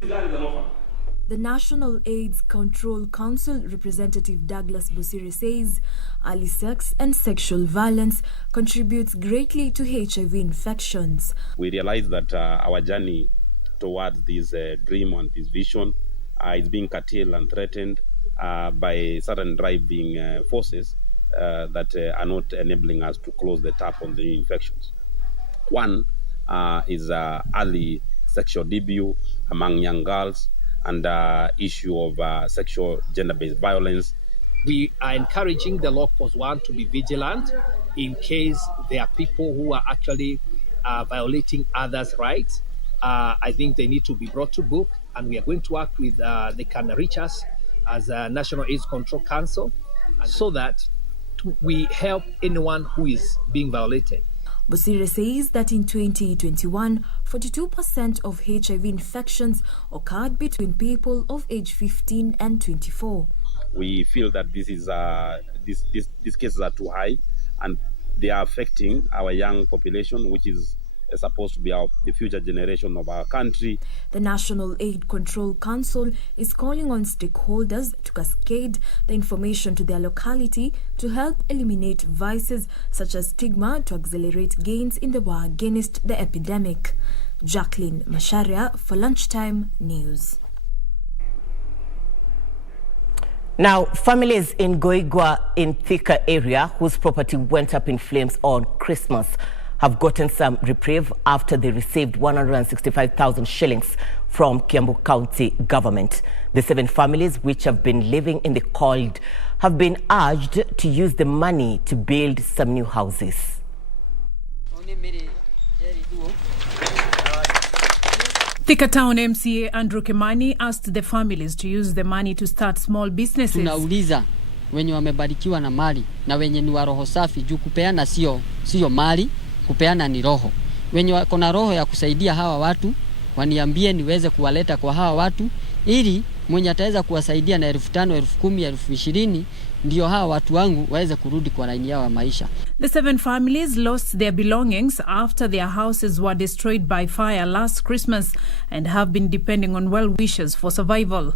The National AIDS Control Council representative Douglas Busiri says early sex and sexual violence contributes greatly to HIV infections. We realize that our journey towards this dream and this vision is being curtailed and threatened by certain driving forces that are not enabling us to close the tap on the infections. One is early sexual debut among young girls, and issue of sexual gender-based violence. We are encouraging the local one to be vigilant in case there are people who are actually violating others' rights. I think they need to be brought to book, and we are going to work with, they can reach us as a National AIDS Control Council so that we help anyone who is being violated. Busiri says that in 2021, 42% of HIV infections occurred between people of age 15 and 24. We feel that this is these cases are too high, and they are affecting our young population, which is supposed to be the future generation of our country. The National AIDS Control Council is calling on stakeholders to cascade the information to their locality to help eliminate vices such as stigma to accelerate gains in the war against the epidemic. Jacqueline Malaria for Lunchtime News. Now, families in Goigwa in Thika area whose property went up in flames on Christmas have gotten some reprieve after they received 165,000 shillings from Kiambu County government. The 7 families which have been living in the cold have been urged to use the money to build some new houses. Thika Town MCA Andrew Kimani asked the families to use the money to start small businesses. Tunauliza wenye wamebarikiwa na mali na wenye ni wa roho safi, juu kupeana sio mali, kupeana ni roho. Wenye wako na roho ya kusaidia hawa watu waniambie niweze kuwaleta kwa hawa watu, ili mwenye ataweza kuwasaidia na 5,000, 10,000, 20,000 ndio hawa watu wangu waweze kurudi kwa laini yao ya maisha. The 7 families lost their belongings after their houses were destroyed by fire last Christmas and have been depending on well-wishers for survival.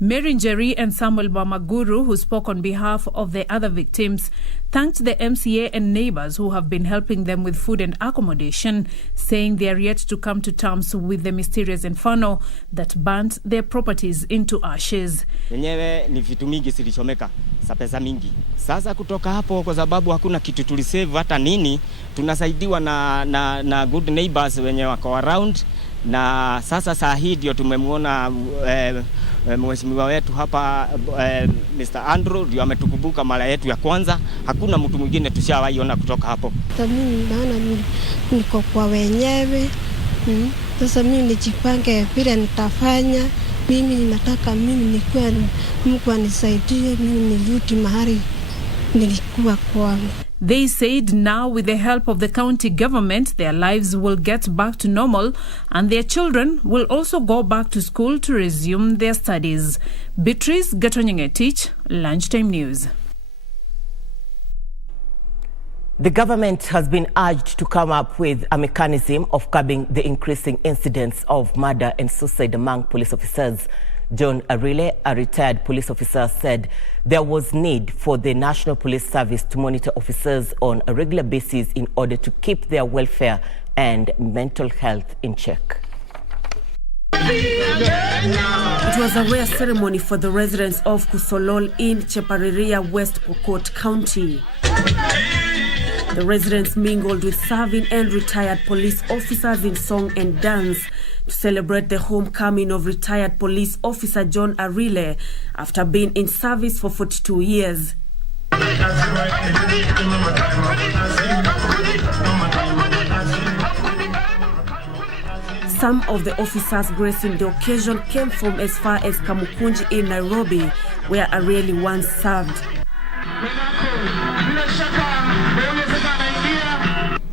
Mary Njeri and Samuel Bamaguru, who spoke on behalf of the other victims, thanked the MCA and neighbors who have been helping them with food and accommodation, saying they are yet to come to terms with the mysterious inferno that burnt their properties into ashes. Wenyewe ni vitu mingi zilichomeka za pesa mingi. Sasa kutoka hapo, kwa sababu hakuna kitu tulisave hata nini, tunasaidiwa na good neighbors wenye wako around, na sasa saa hii ndio tumemwona mheshimiwa wetu hapa Mr. Andrew ndio ametukumbuka mara yetu ya kwanza. Hakuna mtu mwingine tushawaiona kutoka hapo. Mimi maana niko kwa wenyewe. Sasa mimi nijipange vile nitafanya. Mimi nataka nikuwe Mungu anisaidie mimi nirudi mahali nilikuwa kwangu. They said now with the help of the county government, their lives will get back to normal and their children will also go back to school to resume their studies. Beatrice Gatonyingetich, Lunchtime News. The government has been urged to come up with a mechanism of curbing the increasing incidents of murder and suicide among police officers. John Arile, a retired police officer, said there was need for the National Police Service to monitor officers on a regular basis in order to keep their welfare and mental health in check. It was a rare ceremony for the residents of Kusolol in Chepariria, West Pokot County. The residents mingled with serving and retired police officers in song and dance to celebrate the homecoming of retired police officer John Arile after being in service for 42 years. Some of the officers gracing the occasion came from as far as Kamukunji in Nairobi, where Arile once served.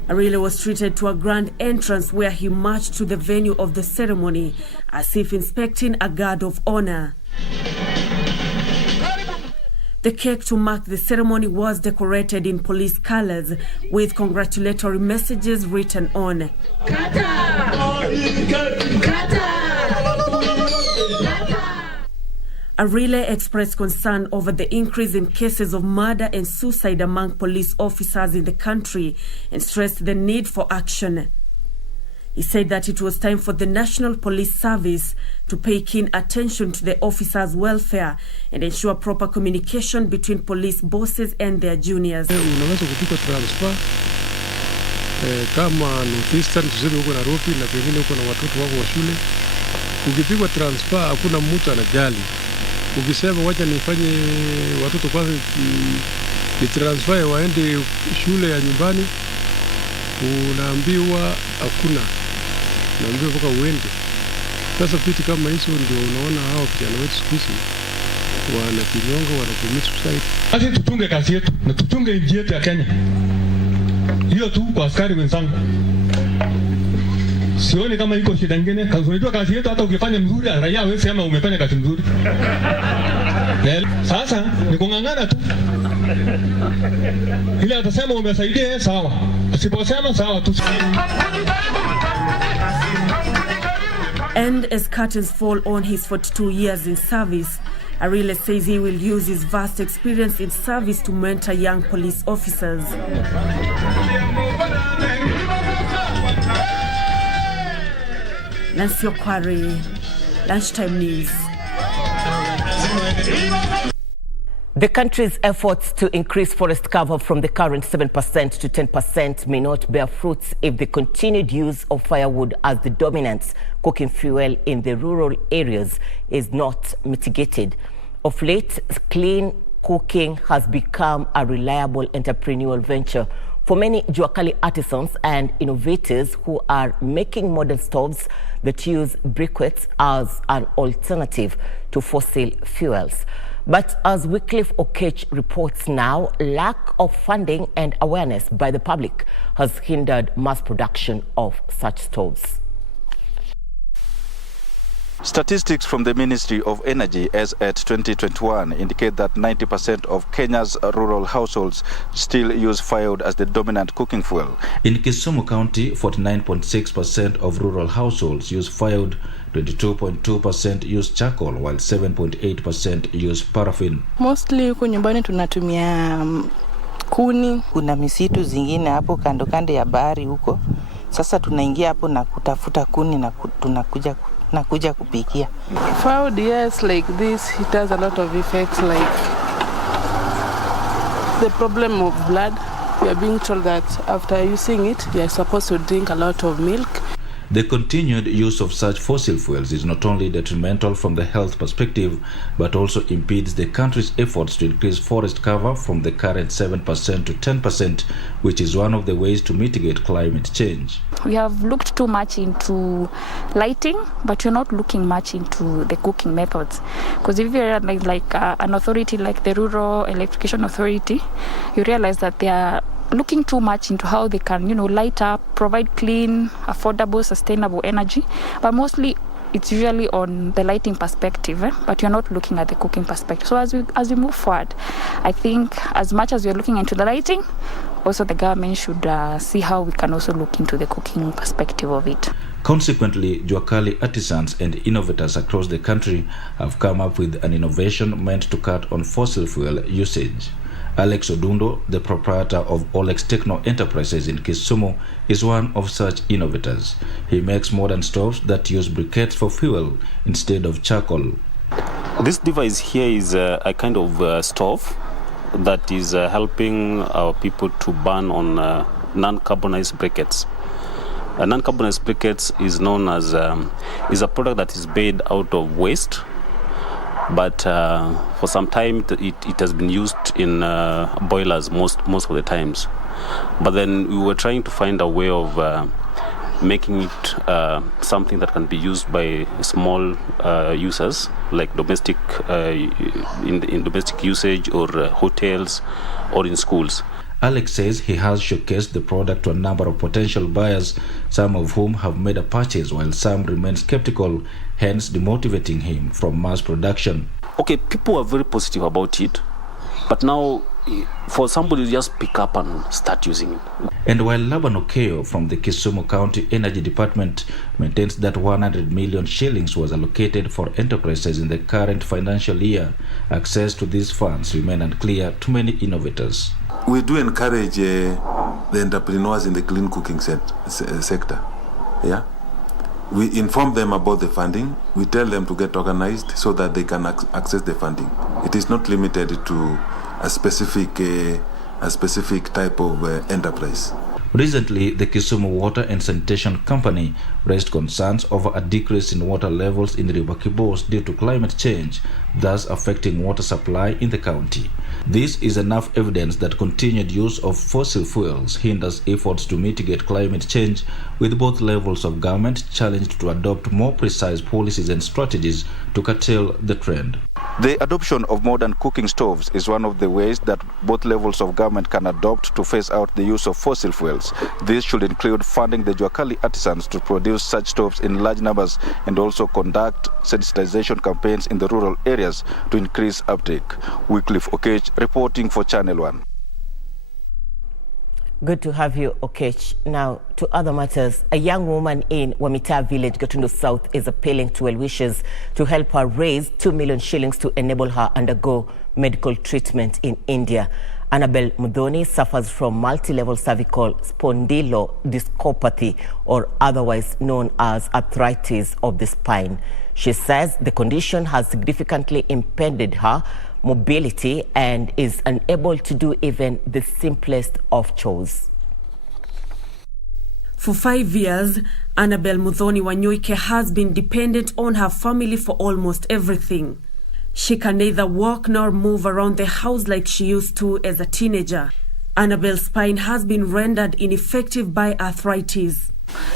Arile was treated to a grand entrance where he marched to the venue of the ceremony as if inspecting a guard of honor. The cake to mark the ceremony was decorated in police colors with congratulatory messages written on. Arile expressed concern over the increase in cases of murder and suicide among police officers in the country and stressed the need for action. He said that it was time for the National Police Service to pay keen attention to the officers' welfare and ensure proper communication between police bosses and their juniors. Unaweza kupika transfer kama northeastern, tuseme huko Nairobi na pengine huko na watoto wako wa shule. Ukipigwa transfer hakuna mtu anajali. Ukisema wacha nifanye watoto kwanza ni transfer waende shule ya nyumbani, unaambiwa hakuna. Naambiwa mpaka uende. Sasa vitu kama hizo ndio unaona hao vijana wetu siku hizi wanakinyonga, wanacommit suicide. Basi tutunge kazi yetu na tutunge nchi yetu ya Kenya. Hiyo tu kwa askari wenzangu. Sioni kama iko shida nyingine. Unajua kazi yetu hata ukifanya mzuri raia wewe sema umefanya kazi mzuri. Sasa ni kungangana tu. Ile atasema umesaidia sawa. Usiposema sawa tu. And as curtains fall on his 42 years in service, Arile says he will use his vast experience in service to mentor young police officers. Nancy Okwari, Lunchtime News. The country's efforts to increase forest cover from the current 7% to 10% may not bear fruits if the continued use of firewood as the dominant cooking fuel in the rural areas is not mitigated. Of late, clean cooking has become a reliable entrepreneurial venture for many Juakali artisans and innovators who are making modern stoves that use briquettes as an alternative to fossil fuels. But as Wycliffe Okech reports now, lack of funding and awareness by the public has hindered mass production of such stoves. Statistics from the Ministry of Energy as at 2021 indicate that 90% of Kenya's rural households still use firewood as the dominant cooking fuel. In Kisumu County, 49.6% of rural households use firewood, 22.2% use charcoal, while 7.8% use paraffin. Mostly huko nyumbani tunatumia kuni. Kuna misitu zingine hapo kando kando ya bahari huko. Sasa tunaingia hapo na kutafuta kuni na tunakuja kupikia. Firewood, yes, like this, it has a lot of effects, like the problem of blood. We are being told that after using it, we are supposed to drink a lot of milk. The continued use of such fossil fuels is not only detrimental from the health perspective, but also impedes the country's efforts to increase forest cover from the current 7% to 10%, which is one of the ways to mitigate climate change. We have looked too much into lighting, but we're not looking much into the cooking methods. Because if you're like an authority like the Rural Electrification Authority, you realize that they are looking too much into how they can, light up, provide clean, affordable, sustainable energy. But mostly it's usually on the lighting perspective, but you're not looking at the cooking perspective. So as we move forward, I think as much as we're looking into the lighting, also the government should see how we can also look into the cooking perspective of it. Consequently, Juakali artisans and innovators across the country have come up with an innovation meant to cut on fossil fuel usage. Alex Odundo, the proprietor of Olex Techno Enterprises in Kisumu, is one of such innovators. He makes modern stoves that use briquettes for fuel instead of charcoal. This device here is a kind of stove that is helping our people to burn on non-carbonized briquettes. Non-carbonized briquettes is known as is a product that is made out of waste. But for some time it has been used in boilers most of the times. But then we were trying to find a way of making it something that can be used by small users, like domestic in domestic usage or hotels or in schools. Alex says he has showcased the product to a number of potential buyers, some of whom have made a purchase while some remain skeptical, hence demotivating him from mass production. Okay, people are very positive about it, But now, for somebody to just pick up and start using it. And while Laban Okeo from the Kisumu County Energy Department maintains that 100 million shillings was allocated for enterprises in the current financial year, access to these funds remain unclear to many innovators. We do encourage the entrepreneurs in the clean cooking sector. Yeah, we inform them about the funding. We tell them to get organized so that they can access the funding. It is not limited to a specific type of enterprise. Recently, the Kisumu Water and Sanitation Company raised concerns over a decrease in water levels in River Kibos due to climate change, thus affecting water supply in the county. This is enough evidence that continued use of fossil fuels hinders efforts to mitigate climate change, with both levels of government challenged to adopt more precise policies and strategies to curtail the trend. The adoption of modern cooking stoves is one of the ways that both levels of government can adopt to phase out the use of fossil fuels. This should include funding the Juakali artisans to produce such stoves in large numbers and also conduct sensitization campaigns in the rural areas to increase uptake. Wycliffe Okech reporting for Channel 1. Good to have you, Okech. Now, to other matters. A young woman in Wamita village, Gatundu South, is appealing to well-wishers to help her raise 2 million shillings to enable her undergo medical treatment in India. Annabel Mudhoni suffers from multi-level cervical spondylodiscopathy, or otherwise known as arthritis of the spine. She says the condition has significantly impeded her mobility and is unable to do even the simplest of chores. For 5 years, Annabel Mudhoni Wanyoike has been dependent on her family for almost everything. She can neither walk nor move around the house like she used to as a teenager. Annabel's spine has been rendered ineffective by arthritis.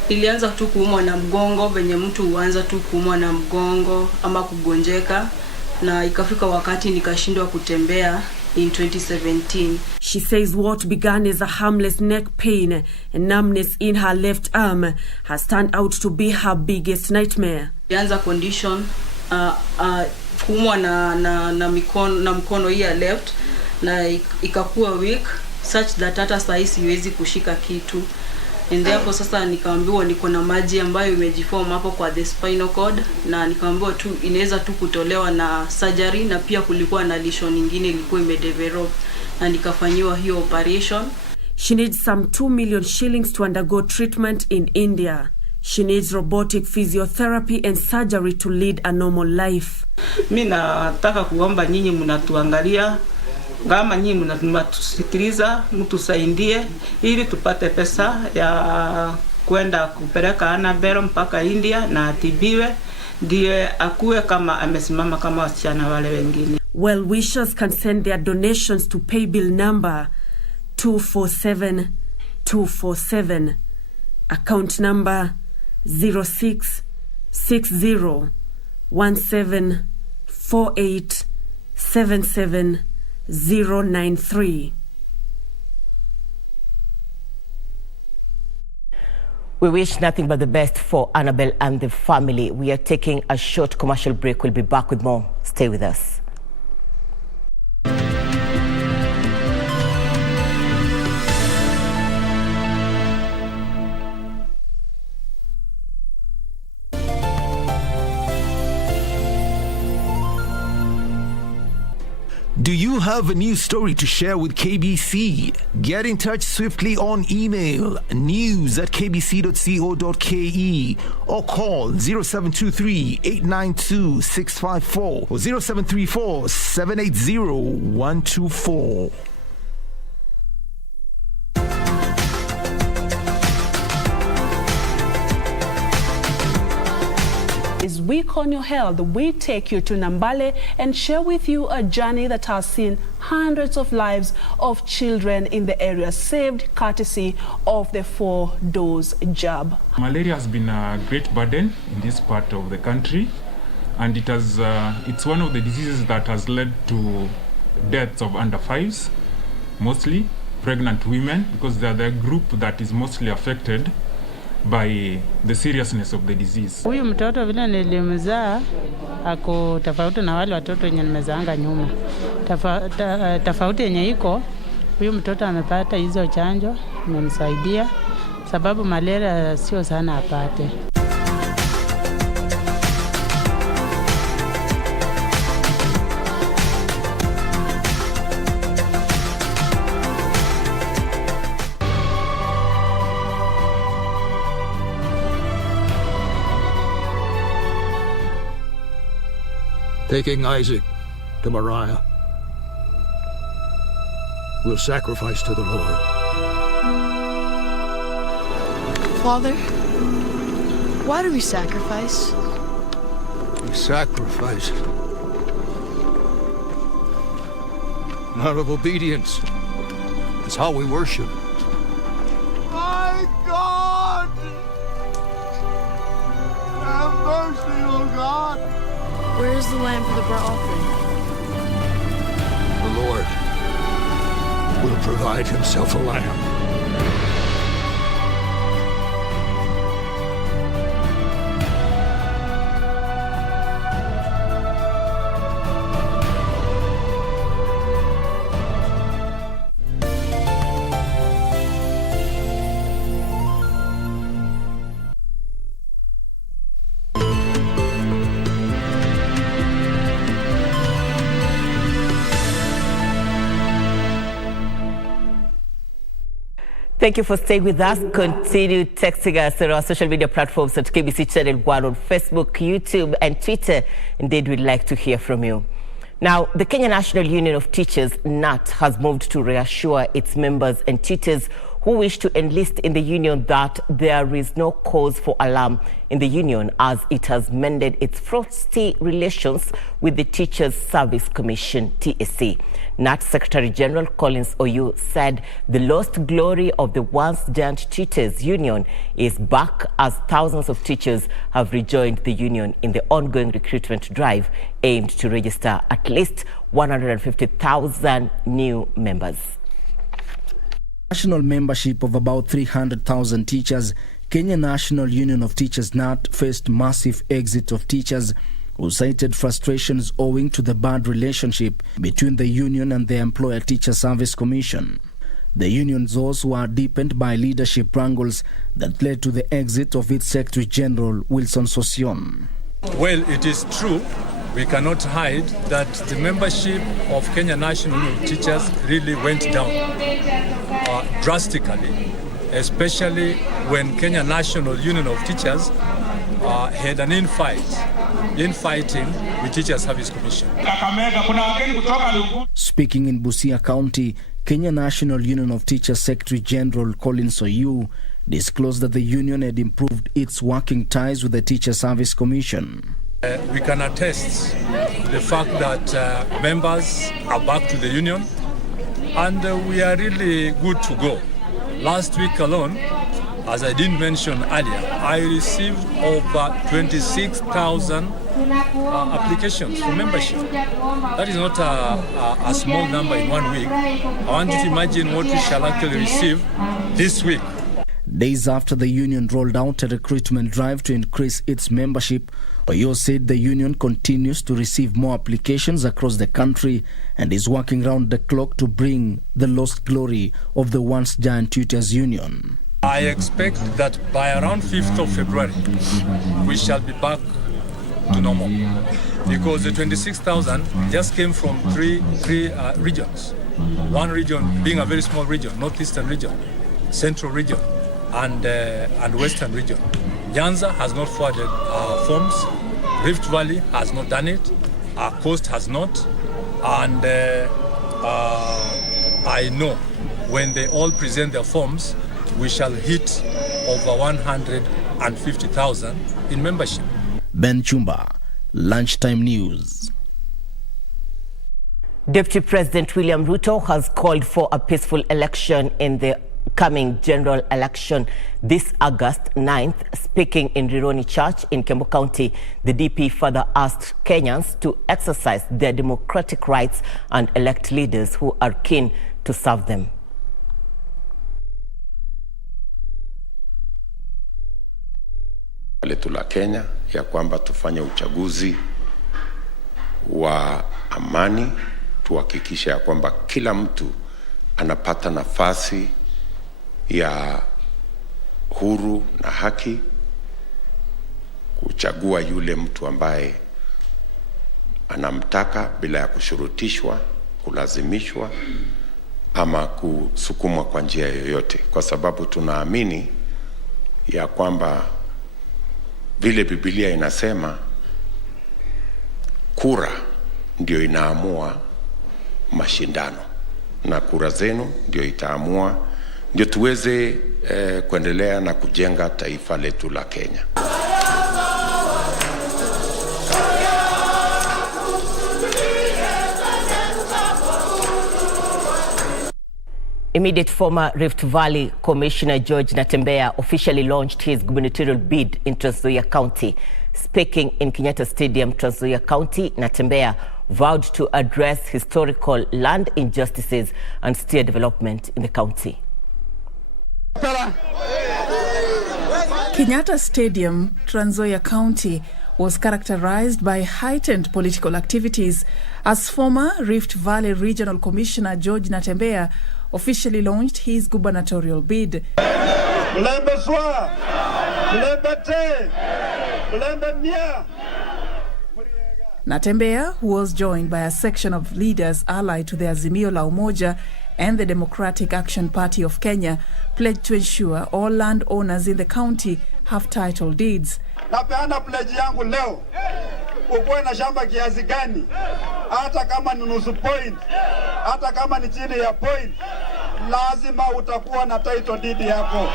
Nilianza tu kuumwa na mgongo, venye mtu huanza tu kuumwa na mgongo ama kugonjeka, na ikafika wakati nikashindwa kutembea in 2017. She says what began as a harmless neck pain and numbness in her left arm has turned out to be her biggest nightmare. Nilianza condition kuumwa na mkono hii ya left, na ikakuwa weak such that hata saa siwezi kushika kitu. And therefore sasa nikaambiwa niko na maji ambayo imejiform hapo kwa the spinal cord, na nikaambiwa tu inaweza tu kutolewa na surgery, na pia kulikuwa na lesion nyingine ilikuwa imedevelop, na nikafanyiwa hiyo operation. She needs some 2 million shillings to undergo treatment in India. She needs robotic physiotherapy and surgery to lead a normal life. Mimi nataka kuomba nyinyi mnatuangalia, kama nyinyi mnatusikiliza, mtusaidie ili tupate pesa ya kwenda kupeleka Annabel mpaka India na atibiwe, ndiye akuwe kama amesimama kama wasichana wale wengine. Well-wishers can send their donations to paybill number 247247, account number 0660174877 We wish nothing but the best for Annabel and the family. We are taking a short commercial break. We'll be back with more. Stay with us. Do you have a news story to share with KBC? Get in touch swiftly on email news@kbc.co.ke or call 0723-892-654 or 0734-780-124. This week on Your Health, we take you to Nambale and share with you a journey that has seen hundreds of lives of children in the area saved courtesy of the 4-dose jab. Malaria has been a great burden in this part of the country, and it's one of the diseases that has led to deaths of under 5s, mostly pregnant women, because they are the group that is mostly affected by the seriousness of the disease. Huyu mtoto vile nilimzaa ako tofauti na wale watoto wenye nimezaanga nyuma. Tofauti yenye iko, huyu mtoto amepata hizo chanjo, imemsaidia sababu malaria sio sana apate. Taking Isaac to Malaria, we'll sacrifice to the Lord. Father, why do we sacrifice? We sacrifice out of obedience. It's how we worship. My God! Have mercy, oh God! Where is the lamb for the burnt offering? The Lord will provide himself a lamb. Thank you for staying with us. Continue texting us on our social media platforms at KBC Channel 1 on Facebook, YouTube, and Twitter. Indeed, we'd like to hear from you. Now, the Kenya National Union of Teachers, NAT, has moved to reassure its members and tutors who wish to enlist in the union that there is no cause for alarm in the union, as it has mended its frosty relations with the Teachers Service Commission, TSC. NAT Secretary General Collins Oyu said the lost glory of the once giant Teachers Union is back, as thousands of teachers have rejoined the union in the ongoing recruitment drive aimed to register at least 150,000 new members. National membership of about 300,000 teachers, Kenya National Union of Teachers NAT faced massive exit of teachers who cited frustrations owing to the bad relationship between the union and the Employer Teacher Service Commission. The unions also were deepened by leadership wrangles that led to the exit of its Secretary General, Wilson Sosion. Well, it is true. We cannot hide that the membership of Kenya National Union of Teachers really went down drastically, especially when Kenya National Union of Teachers had an infighting with Teacher Service Commission. Speaking in Busia County, Kenya National Union of Teachers Secretary General Collins Oyu disclosed that the union had improved its working ties with the Teacher Service Commission. We can attest to the fact that members are back to the union, and we are really good to go. Last week alone, as I didn't mention earlier, I received over 26,000 applications for membership. That is not a small number in 1 week. I want you to imagine what we shall actually receive this week. Days after the union rolled out a recruitment drive to increase its membership, Oyo said the union continues to receive more applications across the country and is working round the clock to bring the lost glory of the once giant tutors union. I expect that by around 5th of February, we shall be back to normal, because the 26,000 just came from three regions. One region being a very small region, northeastern region, central region, and western region. Nyanza has not forwarded forms. Rift Valley has not done it. Our coast has not. And I know when they all present their forms, we shall hit over 150,000 in membership. Ben Chumba, Lunchtime News. Deputy President William Ruto has called for a peaceful election in the coming general election this August 9th. Speaking in Rironi Church in Kembu County, the DP further asked Kenyans to exercise their democratic rights and elect leaders who are keen to serve them. letu la Kenya ya kwamba tufanye uchaguzi wa amani, tuhakikishe ya kwamba kila mtu anapata nafasi ya huru na haki kuchagua yule mtu ambaye anamtaka bila ya kushurutishwa, kulazimishwa ama kusukumwa kwa njia yoyote, kwa sababu tunaamini ya kwamba vile Biblia inasema kura ndio inaamua mashindano, na kura zenu ndio itaamua, ndio tuweze kuendelea na kujenga taifa letu la Kenya. Immediate former Rift Valley Commissioner George Natembeya officially launched his gubernatorial bid in Trans Nzoia County. Speaking in Kenyatta Stadium, Trans Nzoia County, Natembeya vowed to address historical land injustices and steer development in the county. Kenyatta Stadium, Trans Nzoia County, was characterized by heightened political activities as former Rift Valley Regional Commissioner George Natembeya officially launched his gubernatorial bid. Natembeya, who was joined by a section of leaders allied to the Azimio la Umoja and the Democratic Action Party of Kenya, pledged to ensure all landowners in the county have title deeds. Napeana pledge yangu leo. Ukuwe na shamba kiasi gani, hata kama ni nusu point, hata kama ni chini ya point, lazima utakuwa na title deed yako.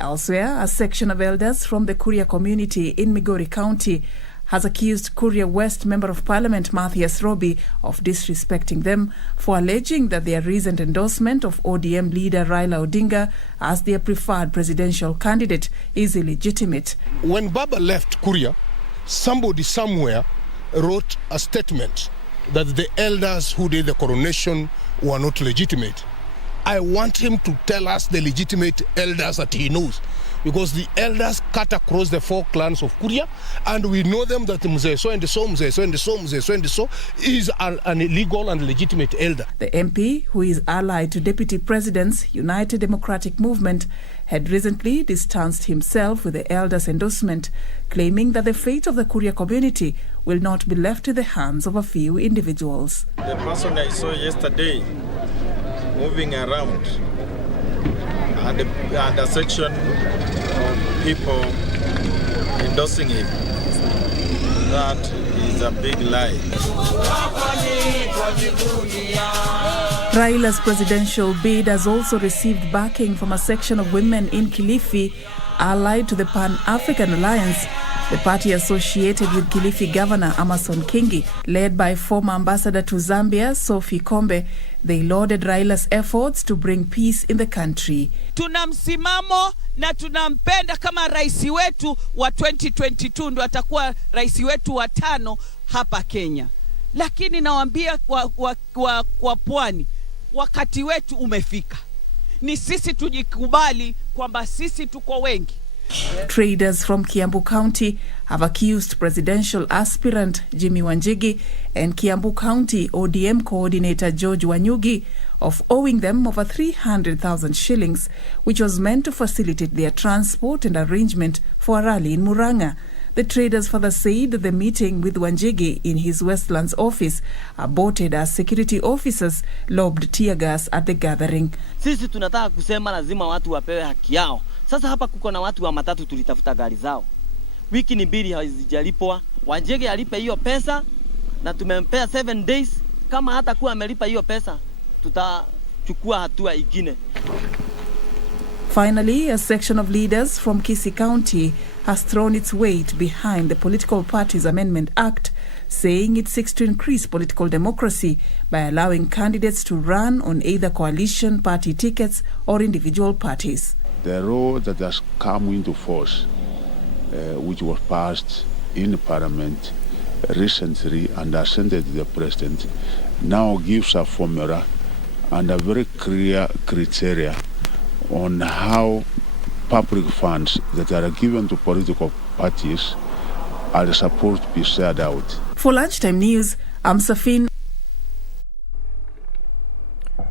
Elsewhere, a section of elders from the Kuria community in Migori County has accused Kuria West Member of Parliament Matthias Robi of disrespecting them for alleging that their recent endorsement of ODM leader Raila Odinga as their preferred presidential candidate is illegitimate. When Baba left Kuria, somebody somewhere wrote a statement that the elders who did the coronation were not legitimate. I want him to tell us the legitimate elders that he knows, because the elders cut across the 4 clans of Kuria, and we know them that Mzee so and so, Mzee so and so, Mzee so and so is an illegal and legitimate elder. The MP, who is allied to Deputy President's United Democratic Movement, had recently distanced himself with the elders' endorsement, claiming that the fate of the Kuria community will not be left in the hands of a few individuals. The person I saw yesterday moving around and a section of people endorsing him, that is a big lie. Raila's presidential bid has also received backing from a section of women in Kilifi allied to the Pan-African Alliance, the party associated with Kilifi Governor Amason Kingi. Led by former ambassador to Zambia, Sophie Kombe, they lauded Raila's efforts to bring peace in the country. Tuna msimamo na tunampenda kama rais wetu wa 2022, ndo atakuwa rais wetu wa 5 hapa Kenya. Lakini nawaambia kwa pwani, wakati wetu umefika. Ni sisi tujikubali kwamba sisi tuko wengi. Traders from Kiambu County have accused presidential aspirant Jimmy Wanjigi and Kiambu County ODM coordinator George Wanyugi of owing them over 300,000 shillings, which was meant to facilitate their transport and arrangement for a rally in Muranga. The traders further said that the meeting with Wanjigi in his Westlands office aborted as security officers lobbed tear gas at the gathering. Sisi tunataka kusema lazima watu wapewe haki yao. Sasa hapa kuko na watu wa matatu tulitafuta gari zao. Wiki ni 2 hazijalipwa. Wanjigi alipe hiyo pesa na tumempea 7 days. Kama hata kuwa amelipa hiyo pesa, tutachukua hatua ingine. Finally, a section of leaders from Kisii County has thrown its weight behind the Political Parties Amendment Act, saying it seeks to increase political democracy by allowing candidates to run on either coalition party tickets or individual parties. The law that has come into force, which was passed in Parliament recently and assented to the President, now gives a formula and a very clear criteria on how public funds that are given to political parties and support be shared out. For Lunchtime News, I'm Safin.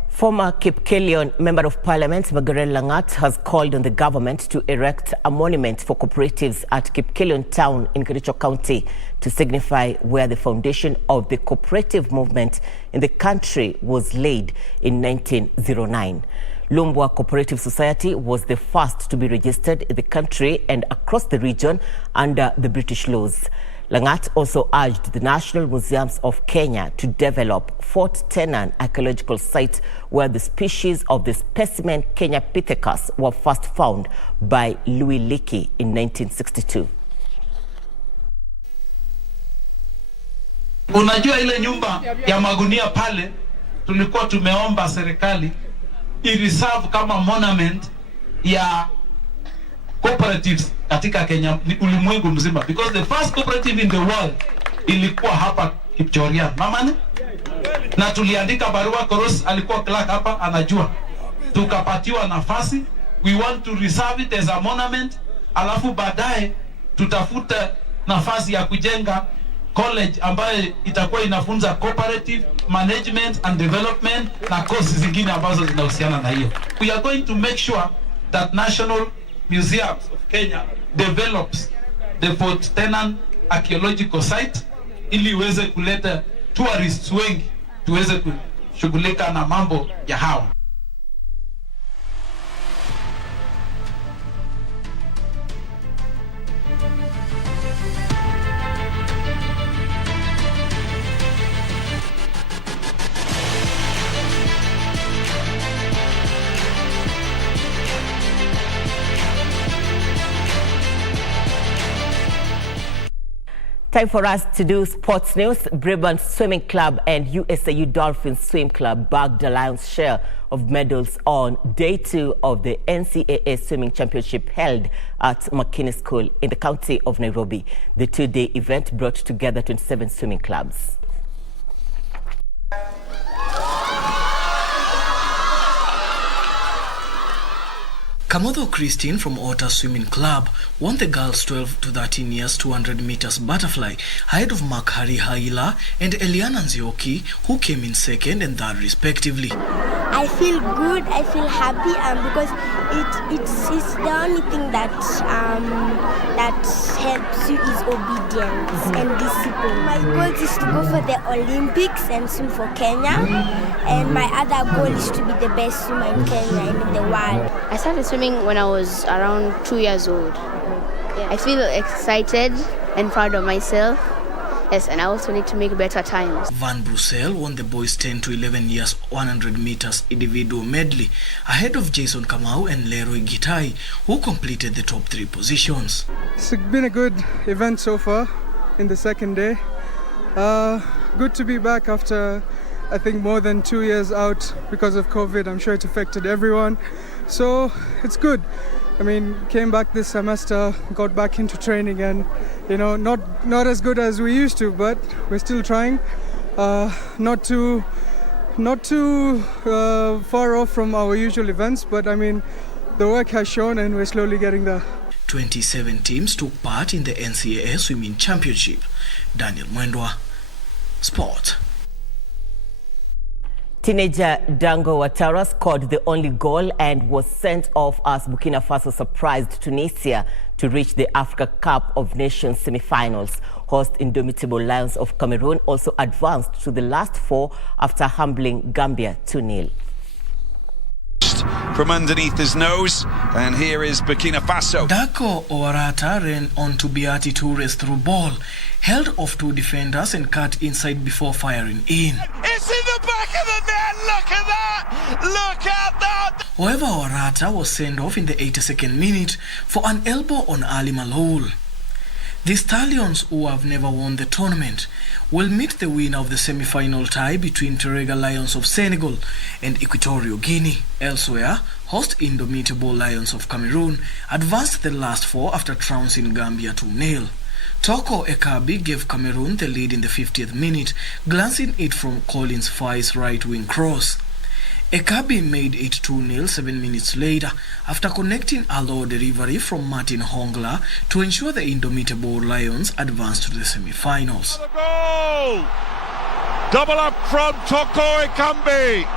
Former Kipkelion Member of Parliament Margaret Langat has called on the government to erect a monument for cooperatives at Kipkelion town in Kericho County to signify where the foundation of the cooperative movement in the country was laid in 1909. Lumbwa Cooperative Society was the first to be registered in the country and across the region under the British laws. Langat also urged the National Museums of Kenya to develop Fort Tenan archaeological site where the species of the specimen Kenya Pithecus were first found by Louis Leakey in 1962. Unajua ile nyumba ya magunia pale tulikuwa tumeomba serikali i-reserve kama monument ya cooperatives katika Kenya ulimwengu mzima, because the first cooperative in the world ilikuwa hapa Kipchoria mamane, na tuliandika barua. Koros alikuwa clerk hapa anajua, tukapatiwa nafasi. We want to reserve it as a monument, alafu baadaye tutafuta nafasi ya kujenga college ambayo itakuwa inafunza cooperative management and development na courses zingine ambazo zinahusiana na hiyo. We are going to make sure that National Museums of Kenya develops the Fort Tenan archaeological site ili iweze kuleta tourists wengi tuweze kushughulika na mambo ya hawa. Time for us to do sports news. Brabant Swimming Club and USAU Dolphins Swim Club bagged the lion's share of medals on day 2 of the NCAA Swimming Championship held at McKinney School in the county of Nairobi. The 2-day event brought together 27 swimming clubs. Kamotho Christine from Otter Swimming Club won the girls 12 to 13 years 200 meters butterfly ahead of Makhari Haila and Eliana Nzioki, who came in second and third respectively. I feel good, I feel happy because it's the only thing that helps you is obedience and discipline. My goal is to go for the Olympics and swim for Kenya, and my other goal is to be the best swimmer in Kenya and in the world. I started swimming when I was around 2 years old. I feel excited and proud of myself. Yes, and I also need to make better times. Van Brussel won the boys 10 to 11 years 100 meters individual medley ahead of Jason Kamau and Leroy Gitai, who completed the top 3 positions. It's been a good event so far in the second day. Good to be back after, I think, more than 2 years out because of COVID. I'm sure it affected everyone. So it's good. I mean, came back this semester, got back into training, and not as good as we used to, but we're still trying. Not too far off from our usual events, but I mean, the work has shown, and we're slowly getting there. 27 teams took part in the NCAA Swimming Championship. Daniel Mwendwa, Sport. Teenager Dango Ouattara scored the only goal and was sent off as Burkina Faso surprised Tunisia to reach the Africa Cup of Nations semi-finals. Host Indomitable Lions of Cameroon also advanced to the last 4 after humbling Gambia 2-0. From underneath his nose, and here is Burkina Faso. Dako Ouattara ran on to Beati Toure's through ball, held off 2 defenders and cut inside before firing in. It's in the back of the net, look at that! Look at that! However, Ouattara was sent off in the 82nd minute for an elbow on Ali Malhoul. The Stallions, who have never won the tournament, will meet the winner of the semi-final tie between Terega Lions of Senegal and Equatorial Guinea. Elsewhere, host Indomitable Lions of Cameroon advanced the last 4 after trouncing Gambia 2-0. Toko Ekabi gave Cameroon the lead in the 50th minute, glancing it from Collins Fai's right-wing cross. Ekabi made it 2-0 7 minutes later after connecting a low delivery from Martin Hongla to ensure the indomitable Lions advanced to the semi-finals. Goal! Double up from Toko Ekambi.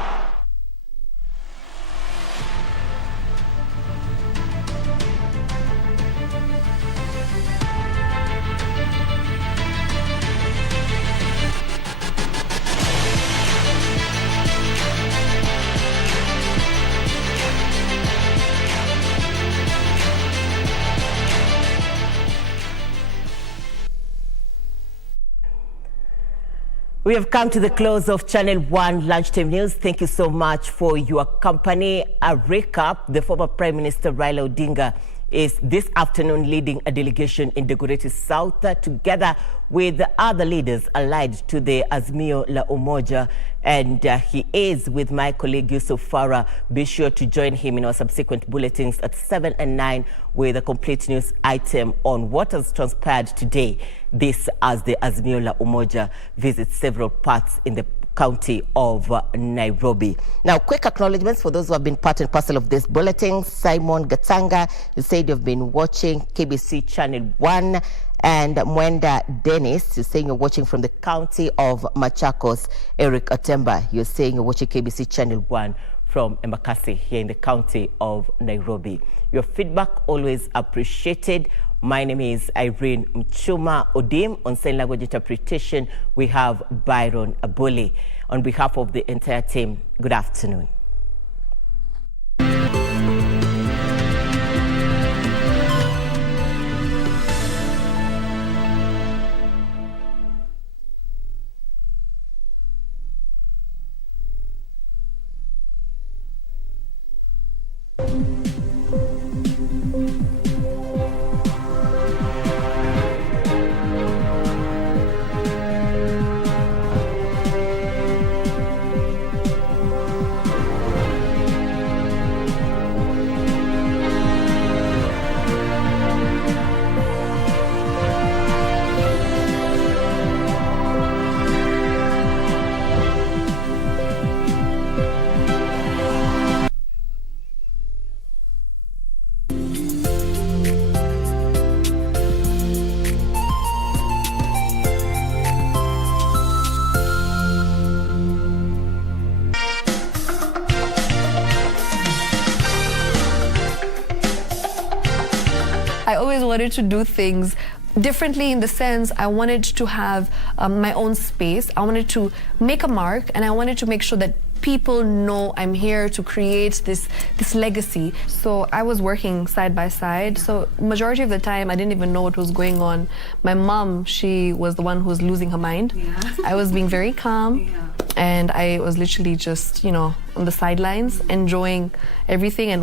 We have come to the close of Channel 1 Lunchtime News. Thank you so much for your company. A recap: the former Prime Minister Raila Odinga is this afternoon leading a delegation in Dagoretti South together with other leaders allied to the Azimio la Umoja, and he is with my colleague Yusuf Farah. Be sure to join him in our subsequent bulletins at 7 and 9 with a complete news item on what has transpired today. This as the Azimio la Umoja visits several parts in the county of Nairobi. Now, quick acknowledgements for those who have been part and parcel of this bulletin. Simon Gatanga, you said you've been watching KBC Channel 1. And Mwenda Dennis, you're saying you're watching from the county of Machakos. Eric Atemba, you're saying you're watching KBC Channel 1 from Embakasi here in the county of Nairobi. Your feedback always appreciated. My name is Irene Mchuma Odim. On sign language interpretation, we have Byron Abuli. On behalf of the entire team, good afternoon. I always wanted to do things differently, in the sense I wanted to have my own space. I wanted to make a mark, and I wanted to make sure that people know I'm here to create this legacy. So I was working side by side. So majority of the time, I didn't even know what was going on. My mom, she was the one who was losing her mind. Yeah. I was being very calm. Yeah. And I was literally just, on the sidelines, enjoying everything and